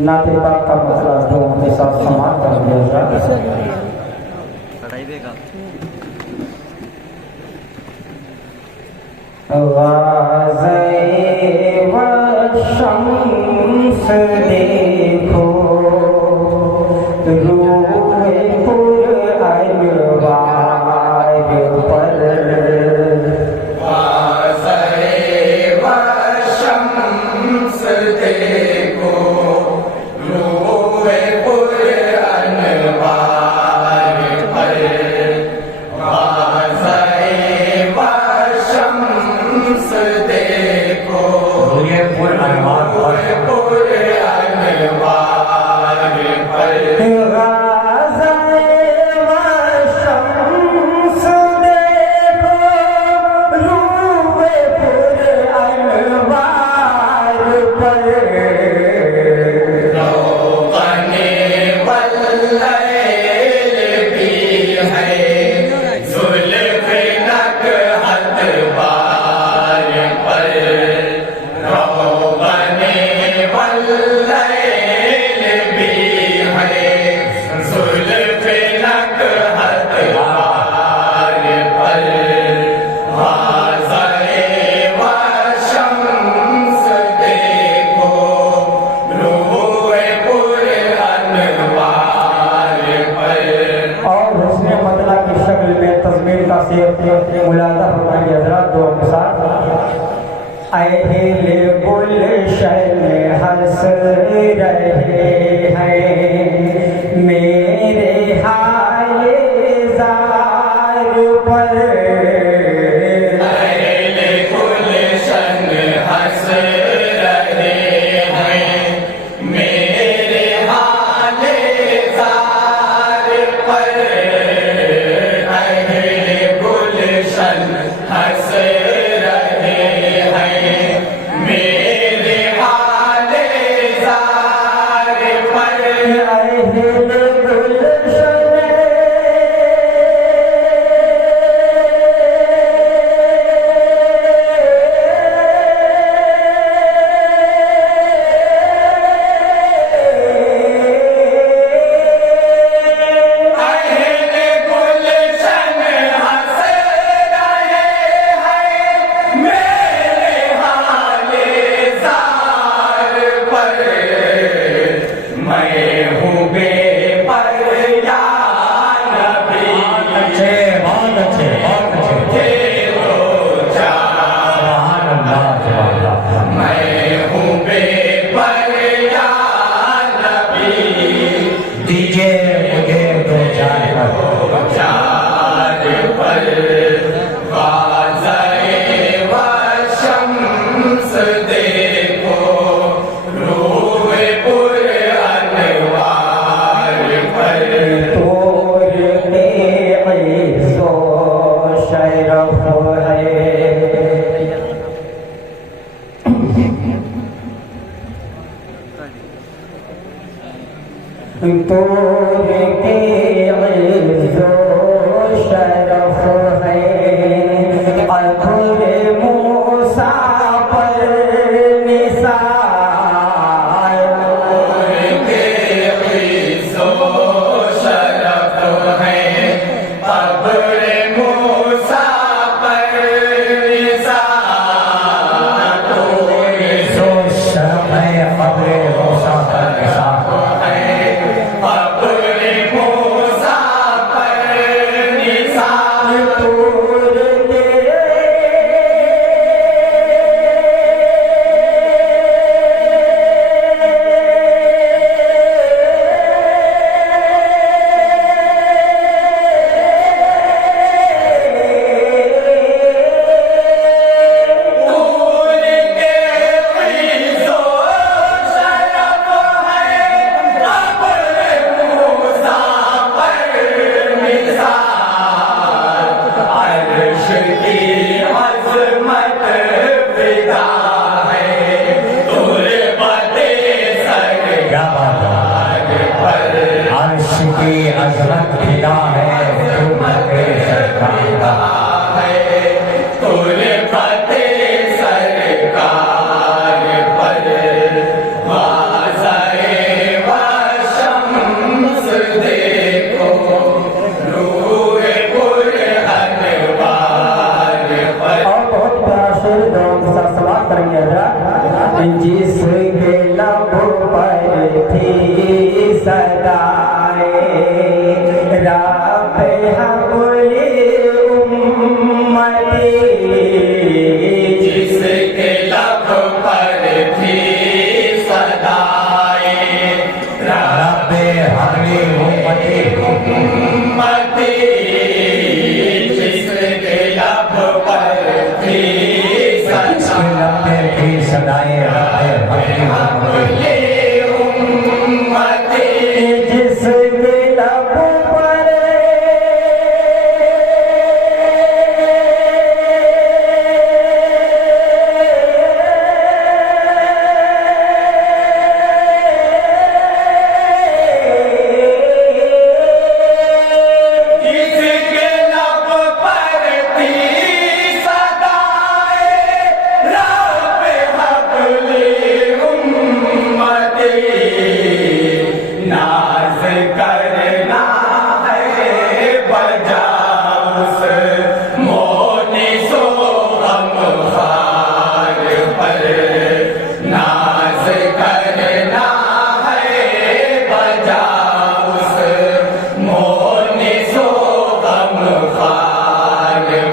नाते पाक का मसला लोगों के साथ समाप्त कर दिया जाए। वाज़े व शम्स देखो रूहे पुर अनवार पर। वाज़े व शम्स देखो रूहे पुर अनवार पर। वाज़े व शम्स देखो रूहे पुर अनवार पर। पुर अनवार पर। मुलादा फरमाइए हज़रात दुआ के साथ। अहले गुलशन हंस रहे हैं मेरे हाले ज़ार पर। अहले गुलशन हंस रहे हैं मेरे हाले ज़ार पर। हंस रहे हैं मेरे हाले ज़ार पर। तोरे के इज़्ज़ो शरफ है अधूरे मूसा पर निसार। तोरे के इज़्ज़ो शरफ है अधूरे मूसा पर निसार। तोरे जो शरफ है अधूरे मूसा पर निसार। अज़मत फिदा है तोरे फतेह सरकार पर। वाज़े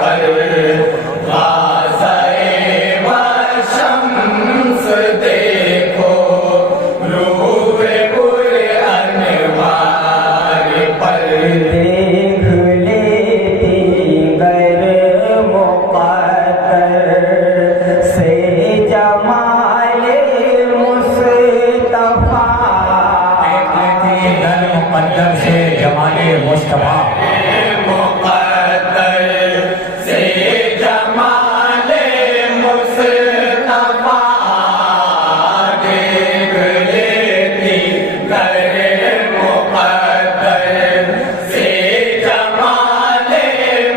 पर गाज़े व शम्स देखो रूए पूरे अनवार पर देख लेती गर मुक़द्दर से जमाले मुस्तफा देख लेती दर मुकद्दर से जमाले मुस्तफा मुक़द्दर से जमाले मुस्तफा देख लेती गर मुक़द्दर से जमाले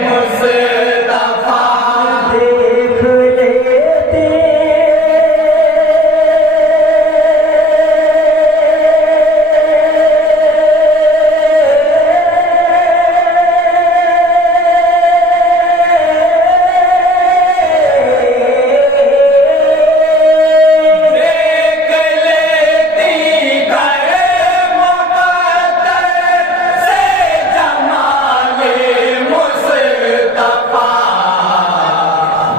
मुस्तफा देख लेती देख लेती गर मुक़द्दर से जमाले मुस्तफा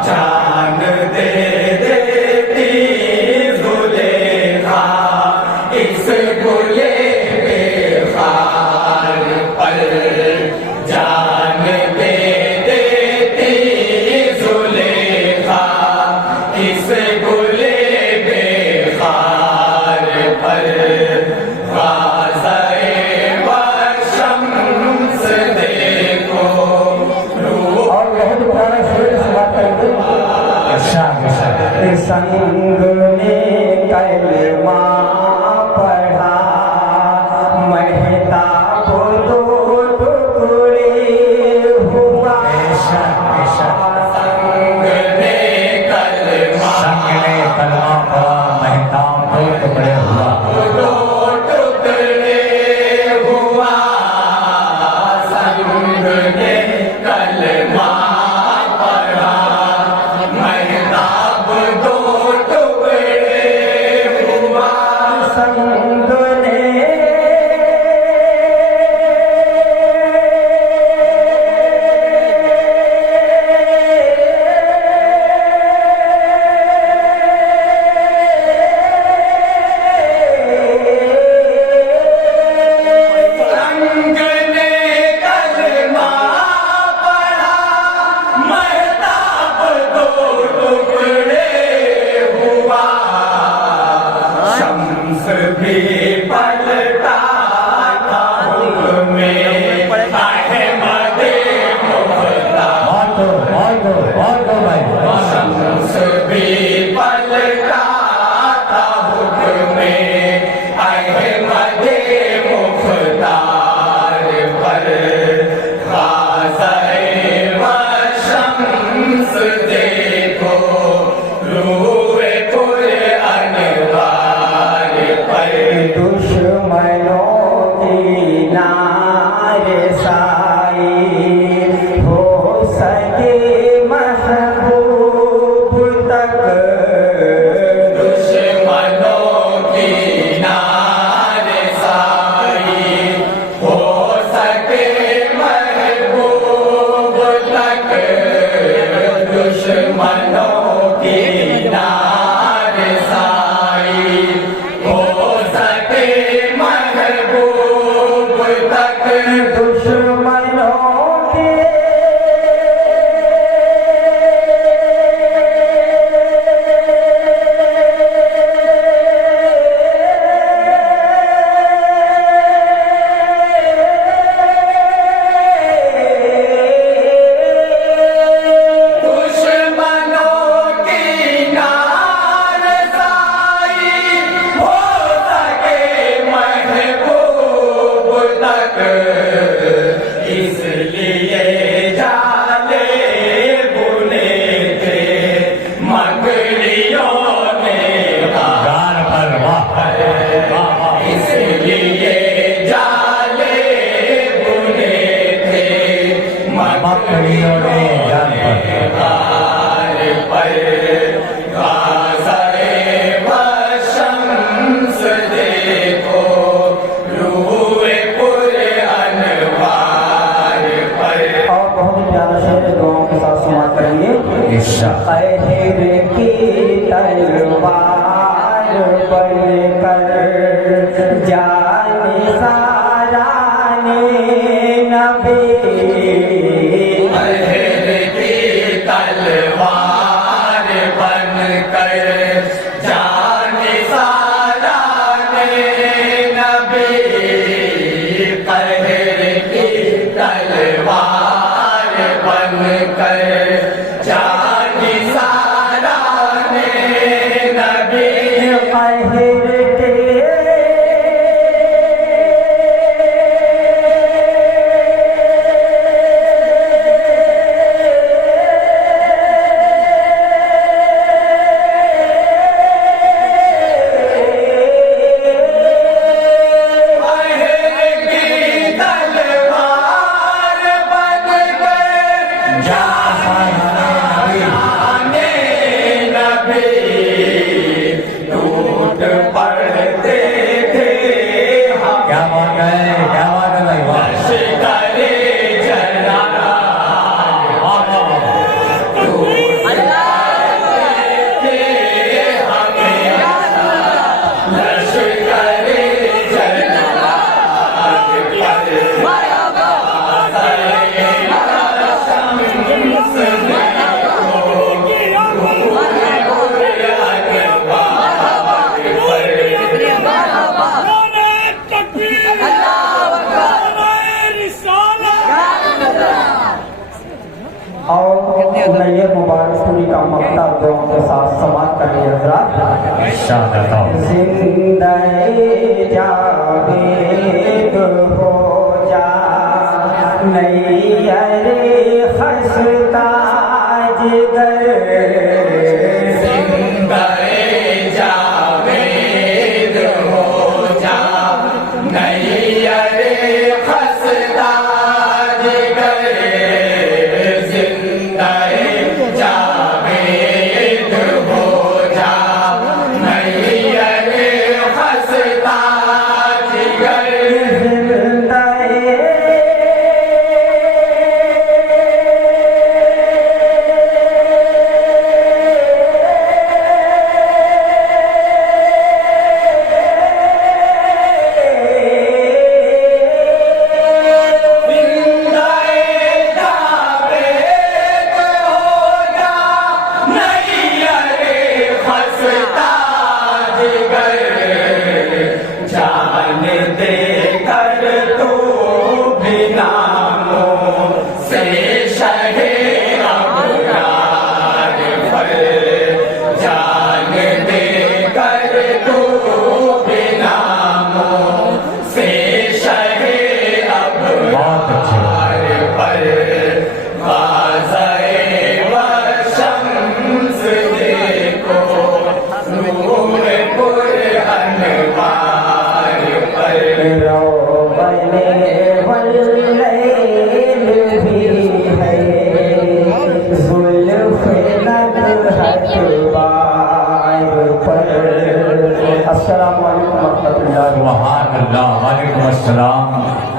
जान दे देती ज़ुलेखा इस गुले बेखार पर जान दे देती ज़ुलेखा इस गुले बेखार पर गाज़े व शम्स देखो और बहुत पुराना शेर सुना करते इरशाद इरशाद संग ने कलमा पढ़ा महताब दो टुकड़े हुआ इरशाद इरशाद संग ने कलमा संग ने कलमा पढ़ा महताब दो टुकड़े हुआ दो टुकड़े हुआ संग ने कलमा पढ़ा महताब दो टुकड़े हुआ संग ने संग ने कलमा पढ़ा महताब दो टुकड़े हुआ शम्स भी पलटा था हुक्म अहमद मुख्तार बहुत दो भाई शम्स भी पलटा था हुक्म अहमद मुख्तार पर गाज़े व शम्स देखो रूए पूरे अनवार पर दुश्मनों की नार साई हो सके महबूब तक दुश्मनों की नार साई हो सके महबूब तक दुश्मनों की नार साई हो सके महबूब तक दुश्मनों के दुश्मनों की साथ समाप्त करेंगे। इरशाद। कहर की तलवार बनकर जाने सारा ने नबी कहर की तलवार बनकर जाने सारा ने नबी कहर की तलवार बनकर जाने सारा ने नबी कहर के क्या बात है भाई वाह। और नैयर मुबारक पूरी का मक्ता दुआ के साथ समाप्त करेंगे हजरात। इरशाद बताओ। जिंदगी जावेद हो जा नैयर खस्ता जिगर जावेद हो जा नैयर खस्ता जिगर जावेद हो जा नैयर खस्ता जिगर बहुत अच्छे। अस्सलाम वालेकुम रहमतुल्लाह। सुभान अल्लाह। वालेकुम अस्सलाम।